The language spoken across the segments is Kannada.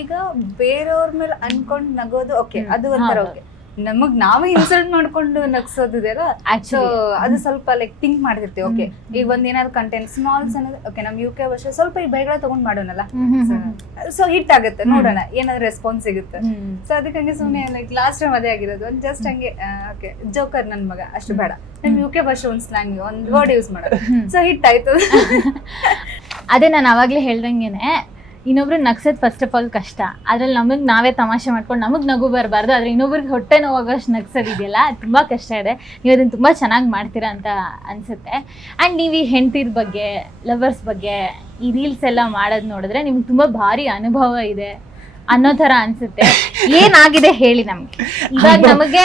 ಈಗ ಬೇರೆಯವ್ರ ಮೇಲೆ ಅನ್ಕೊಂಡ್ ನಗೋದು ಓಕೆ ಅದು ಒಂಥರ. ಓಕೆ ನಮಗ್ ನಾವೇ ಇನ್ಸಲ್ಟ್ ಮಾಡ್ಕೊಂಡು ನಗ್ಸೋದಿದೆಯಲ್ಲ ಸೊ ಅದು ಸ್ವಲ್ಪ ಲೈಕ್ ಥಿಂಕ್ ಮಾಡ್ತಿರ್ತೀವಿ ಓಕೆ. ಈಗ ಒಂದ್ ಏನಾದ್ರು ಕಂಟೆಂಟ್ ಸ್ಮಾಲ್ಸ್ ಅನ್ನೋದು ಓಕೆ ನಮ್ ಯು ಕೆ ವರ್ಷ ಸ್ವಲ್ಪ ಈ ಬೈಗಳ ತಗೊಂಡ್ ಮಾಡೋಣಲ್ಲ. ಸೊ ಹಿಟ್ ಆಗುತ್ತೆ ನೋಡೋಣ ಏನಾದ್ರು ರೆಸ್ಪಾನ್ಸ್ ಸಿಗುತ್ತೆ. ಸೊ ಅದಕ್ಕೆ ಹಂಗೆ ಸುಮ್ಮನೆ ಲೈಕ್ ಲಾಸ್ಟ್ ಟೈಮ್ ಅದೇ ಆಗಿರೋದು. ಒಂದ್ ಜಸ್ಟ್ ಹಂಗೆ ಓಕೆ ಜೋಕರ್ ನನ್ ಮಗ ಅಷ್ಟು ಬೇಡ. ನಮ್ ಯು ಕೆ ಭಾಷೆ ಒಂದ್ ಸ್ಲ್ಯಾಂಗ್ ಒಂದ್ ವರ್ಡ್ ಯೂಸ್ ಮಾಡೋದು. ಸೊ ಹಿಟ್ ಆಯ್ತು ಅದೇ ನಾನು ಅವಾಗ್ಲೇ ಹೇಳ್ದಂಗೆನೆ ಇನ್ನೊಬ್ರು ನಗ್ಸೋದು ಫಸ್ಟ್ ಆಫ್ ಆಲ್ ಕಷ್ಟ. ಅದ್ರಲ್ಲಿ ನಮಗೆ ನಾವೇ ತಮಾಷೆ ಮಾಡ್ಕೊಂಡು ನಮಗೆ ನಗು ಬರಬಾರ್ದು ಆದ್ರೆ ಇನ್ನೊಬ್ರಿಗೆ ಹೊಟ್ಟೆ ನೋವಾಗೋಷ್ಟು ನಗ್ಸೋದಿದೆಯಲ್ಲ ತುಂಬ ಕಷ್ಟ ಇದೆ. ನೀವು ಅದನ್ನು ತುಂಬ ಚೆನ್ನಾಗಿ ಮಾಡ್ತೀರಾ ಅಂತ ಅನಿಸುತ್ತೆ. ಆ್ಯಂಡ್ ನೀವು ಈ ಹೆಂಡತಿರ ಬಗ್ಗೆ ಲವರ್ಸ್ ಬಗ್ಗೆ ಈ ರೀಲ್ಸ್ ಎಲ್ಲ ಮಾಡೋದು ನೋಡಿದ್ರೆ ನಿಮ್ಗೆ ತುಂಬ ಭಾರಿ ಅನುಭವ ಇದೆ ಅನ್ನೋ ಥರ ಅನಿಸುತ್ತೆ. ಏನಾಗಿದೆ ಹೇಳಿ ನಮಗೆ. ಇವಾಗ ನಮಗೆ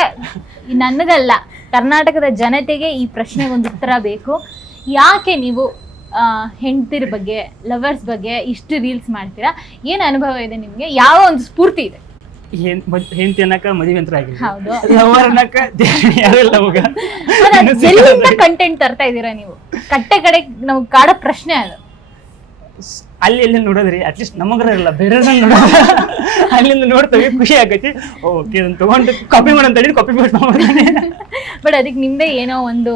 ನನಗಲ್ಲ ಕರ್ನಾಟಕದ ಜನತೆಗೆ ಈ ಪ್ರಶ್ನೆಗೆ ಒಂದು ಉತ್ತರ ಬೇಕು. ಯಾಕೆ ನೀವು ಹೆಂಡತಿರ ಬಗ್ಗೆ ಲವರ್ಸ್ ಬಗ್ಗೆ ಇಷ್ಟು ರೀಲ್ಸ್ ಮಾಡ್ತೀರಾ? ಏನು ಅನುಭವ ಇದೆ ನಿಮಗೆ? ಯಾವ ಒಂದು ಸ್ಫೂರ್ತಿ ಇದೆ? ಹೆಂಡತಿ ಅನ್ನಕ ಮದುವೆ ಅಂತ ಹೌದು. ಲವರ್ ಅನ್ನಕ ಯಾರು ಇಲ್ಲ ಮಗ. ಮತ್ತೆ ಅದ್ ಎಲ್ಲಿಂದ ಕಂಟೆಂಟ್ ತರ್ತಾ ಇದ್ದೀರಾ ನೀವು? ಕಟ್ಟೆ ಕಡೆ ನಮ್ಗೆ ಕಾಡೋ ಪ್ರಶ್ನೆ ಅದು. ಅಲ್ಲಿ ಎಲ್ಲಿ ನೋಡೋದ್ರಿ ಅಟ್ಲೀಸ್ಟ್ ನಮಗ್ರ ಇಲ್ಲ ಬೇರೆ ಅಲ್ಲಿಂದ ನೋಡ್ತೇವೆ ಖುಷಿ ಆಗೈತಿ ಓಕೆ ಅದನ್ನ ತಗೊಂಡು ಕಾಪಿ ಮಾಡಂತ ಹೇಳಿ ಕಾಪಿ ಮಾಡ್ಕೊಂಡ್ಬರ್ತಾನೆ ಬಟ್ ಅದಕ್ಕೆ ನಿಮ್ದೇ ಏನೋ ಒಂದು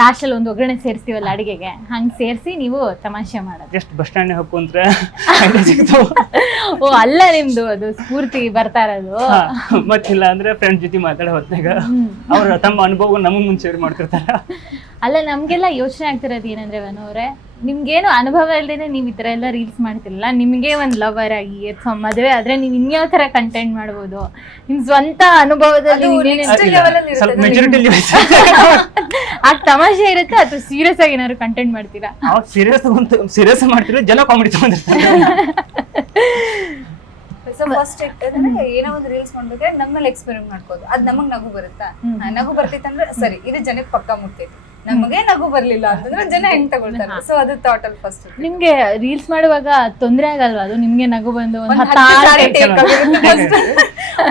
ಲಾಸ್ಟಲ್ಲಿ ಒಂದು ಒಗ್ಗರಣೆ ಸೇರಿಸ್ತೀವಲ್ಲ ಅಡಿಗೆಗೆ? ಹಂಗೆ ಸೇರಿಸಿ ನೀವು ತಮಾಷೆ ಮಾಡೋದು. ಜಸ್ಟ್ ಬಸ್ ಸ್ಟ್ಯಾಂಡ್ ಸಿಗ್ತಾವ. ಓ ಅಲ್ಲ ನಿಮ್ದು ಅದು ಸ್ಫೂರ್ತಿ ಬರ್ತಾ ಇರೋದು. ಮತ್ತಿಲ್ಲ ಅಂದ್ರೆ ಫ್ರೆಂಡ್ ಜೊತೆ ಮಾತಾಡೋ ಹೊತ್ತಾಗ. ಅವ್ರ ತಮ್ಮ ಅನುಭವ ನಮಗ್ ಮುಂಚೆ ಮಾಡ್ತಿರ್ತಾರ. ಅಲ್ಲ ನಮ್ಗೆಲ್ಲ ಯೋಚನೆ ಆಗ್ತಿರೋದು ಏನಂದ್ರೆ ವನವ್ರೆ ನಿಮ್ಗೇನು ಅನುಭವ ಇಲ್ಲದೇನೆ ನೀವು ಈ ಥರ ಎಲ್ಲ ರೀಲ್ಸ್ ಮಾಡ್ತಿರಲ್ಲ ನಿಮಗೆ ಒಂದು ಲವರ್ ಆಗಿ ಅಥವಾ ಮದುವೆ ಆದ್ರೆ ನೀವು ಇನ್ಯಾವ ಥರ ಕಂಟೆಂಟ್ ಮಾಡ್ಬೋದು ನಿಮ್ ಸ್ವಂತ ಅನುಭವದಲ್ಲಿ ಸ್ವಲ್ಪ. ಆ ತಮಾಷೆ ಇರುತ್ತೆ ಅಥವಾ ಸೀರಿಯಸ್ ಆಗಿ ಏನಾದ್ರು ಕಂಟೆಂಟ್ ಮಾಡ್ತೀರಾ? ಅವಾಗ ಸೀರಿಯಸ್ ಅಂತ ಸೀರಿಯಸ್ ಜನ ಕಾಮಿಡಿ ತಗೊಂಡಿರ್ತಾರೆ. ಫಸ್ಟ್ ಏನೋ ಒಂದು ರೀಲ್ಸ್ ಮಾಡ್ಬೇಕಾದ್ರೆ ನಮ್ಮಲ್ಲಿ ಎಕ್ಸ್ಪೆರಿಮೆಂಟ್ ಮಾಡ್ಕೋದು ಅದ್ ನಮಗ್ ನಗು ಬರುತ್ತಾ. ಹಾ, ನಗು ಬರ್ತಿತ್ತಂದ್ರೆ ಸರಿ ಇದು ಜನಕ್ಕೆ ಪಕ್ಕ ಮುಟ್ತೈತಿ ನಮಗೆ ನಗು ಬರ್ಲಿಲ್ಲ ಅಂತಂದ್ರೆ ಜನ ಹೆಂಗ್ ತಗೊಳ್ತಾರೆ. ಸೊ ಅದು ಥಾಟ್ ಅಲ್ಲಿ ಫಸ್ಟ್ ನಿಮ್ಗೆ ರೀಲ್ಸ್ ಮಾಡುವಾಗ ತೊಂದ್ರೆ ಆಗಲ್ವಾ? ಅದು ನಿಮ್ಗೆ ನಗು ಬಂದು ಒಂದ್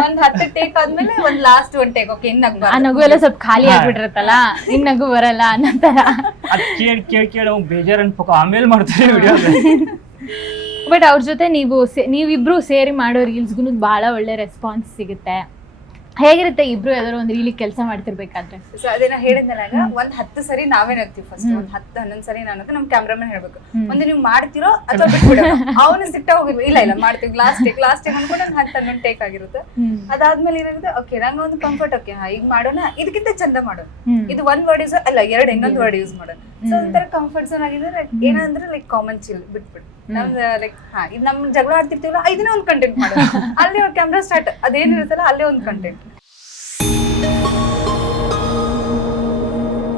ಒಂದ್ ಹತ್ತು ಟೇಕ್ ಆದ್ಮೇಲೆ ಒಂದ್ ಲಾಸ್ಟ್ ಒಂದ್ ಟೇಕ್ ಓಕೆ ಇನ್ ಆ ನಗು ಎಲ್ಲ ಸ್ವಲ್ಪ ಖಾಲಿ. ಆಗ್ಬಿಟ್ಟಿರತ್ತಲ್ಲ? ಇನ್ ನಗು ಬರಲ್ಲ ಅನ್ನೋ ತರ. ಕೇಳ್ ಕೇಳ್ ಕೇಳಿ ಕೇಳಿ ಅವ್ನು ಬೇಜಾರ್ ಅನ್ಪಕ. ಆಮೇಲೆ ಮಾಡ್ತಾರೆ ವಿಡಿಯೋ ಬಟ್ ಅವ್ರ ಜೊತೆ ನೀವು ಸೇ- ನೀವಿಬ್ರು ಸೇರಿ ಮಾಡೋ ರೀಲ್ಸ್ಗೂ ಬಹಳ ಒಳ್ಳೆ ರೆಸ್ಪಾನ್ಸ್ ಸಿಗುತ್ತೆ. ಹೇಗಿರುತ್ತೆ ಇಬ್ರು ಯಾವ್ದಾದ್ರು ಒಂದು ರೀಲಿ ಕೆಲಸ ಮಾಡ್ತಿರ್ಬೇಕಾದ್ರೆ? ಸೊ ಅದೇನ ಹೇಳಿದ್ನಲ್ಲ ಒಂದ್ ಹತ್ತು ಸರಿ ನಾವೇ ನಗ್ತೀವಿ ಫಸ್ಟ್ ಒಂದ್ ಹತ್ತು ಹನ್ನೊಂದ್ ಸರಿ ನಾನು ನಮ್ ಕ್ಯಾಮ್ರಾಮನ್ ಹೇಳ್ಬೇಕು. ಒಂದು ನೀವು ಮಾಡ್ತಿರೋ ಅಥವಾ ಬಿಟ್ಬಿಡೋ? ಅವನು ಸಿಟ್ಟ ಹೋಗಿರ್ಬೇಕು ಇಲ್ಲ ಇಲ್ಲ ಮಾಡ್ತೀವಿ ಲಾಸ್ಟ್ ಟೇಕ್ ಲಾಸ್ಟ್ ಟೇಕ್ ಅನ್ಕೊಂಡು ಒಂದ್ ಹತ್ತು ಹನ್ನೊಂದು ಟೇಕ್ ಆಗಿರುತ್ತೆ. ಅದಾದ್ಮೇಲೆ ಏನಾಗುತ್ತೆ ಓಕೆ ನಂಗೆ ಒಂದು ಕಂಫರ್ಟ್ ಓಕೆ ಹಾ ಈಗ ಮಾಡೋಣ ಇದಕ್ಕಿಂತ ಚಂದ ಮಾಡೋಣ. ಇದು ಒಂದ್ ವರ್ಡ್ ಯೂಸ್ ಅಲ್ಲ ಎರಡು ಇನ್ನೊಂದು ವರ್ಡ್ ಯೂಸ್ ಮಾಡೋಣ. ಸೊ ಒಂಥರ ಕಂಫರ್ಟ್ ಝೋನ್ ಆಗಿದ್ರೆ ಏನಂದ್ರೆ ಲೈಕ್ ಕಾಮನ್ ಚಿಲ್ ಬಿಟ್ಬಿಟ್ಟು ನಮ್ದು ಲೈಕ್ ಹಾ ಇದು ನಮ್ ಜಗಳ ಆಡ್ತಿರ್ತೀವಲ್ಲ ಇದನ್ನೇ ಒಂದು ಕಂಟೆಂಟ್ ಮಾಡೋದು. ಅಲ್ಲಿ ಕ್ಯಾಮ್ರಾ ಸ್ಟಾರ್ಟ್ ಅದೇನಿರುತ್ತಲ್ಲ ಅಲ್ಲೇ ಒಂದು ಕಂಟೆಂಟ್